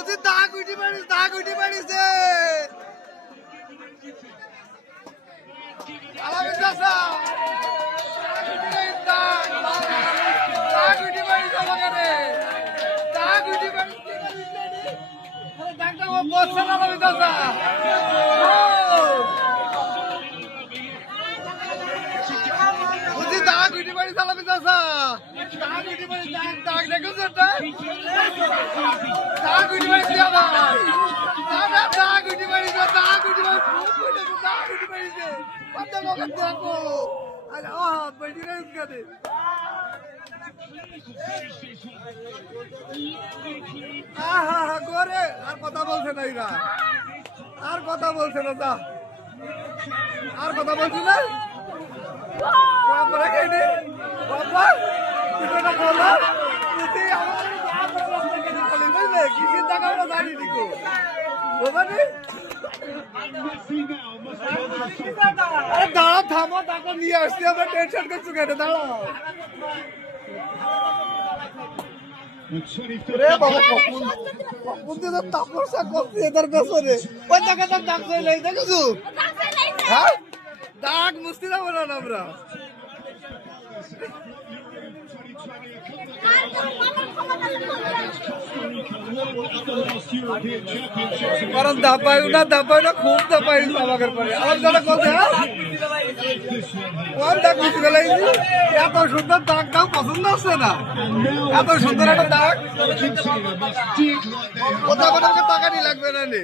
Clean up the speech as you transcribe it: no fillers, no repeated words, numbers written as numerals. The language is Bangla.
বুঝি দাগ উঠি পারিছে আলামিন চাচা দাগ উঠি পারিছে আমাকে দাগ উঠি পারিছে দাগটা বসছে না আলামিন চাচা বুঝি দাগ উঠি পারিছে আলামিন চাচা দাগ উঠি পারিছে দাগ দেখেছো এটা দাগ উঠি পারিছে আমার দাগ উঠি পারিছে দাগ উঠি পারিছে কত লোক দেখো আরে ও বড়ি রে ইসকাতে আহা গোরে আর কথা বলছে না এরা আর কথা বলছে না যা আর কথা বলছে না বাবা কে নি বাবা এটা বলো তুই আমার খালি বললে কি চিন্তা করো জানি নিকো বাবা রে আরে দাঁড়া থামো তাকে নিয়ে আসছি আমরা টেনশন করছি কেন দাঁড়াও রে বাবা কখন দিয়ে তাপসা করছি এদের পেছনে ওই টাকা তো দাগ চলে দেখেছো হ্যাঁ দাগ মুছতে যাবো না আমরা কারণ দাপাই না খুব দাপাই আমাকে পরে আমার যারা কথা কোন দাগ মুছে গেল এত সুন্দর দাগ দাও পছন্দ হচ্ছে না এত সুন্দর একটা দাগ কোথাও টাকা নিয়ে লাগবে না নে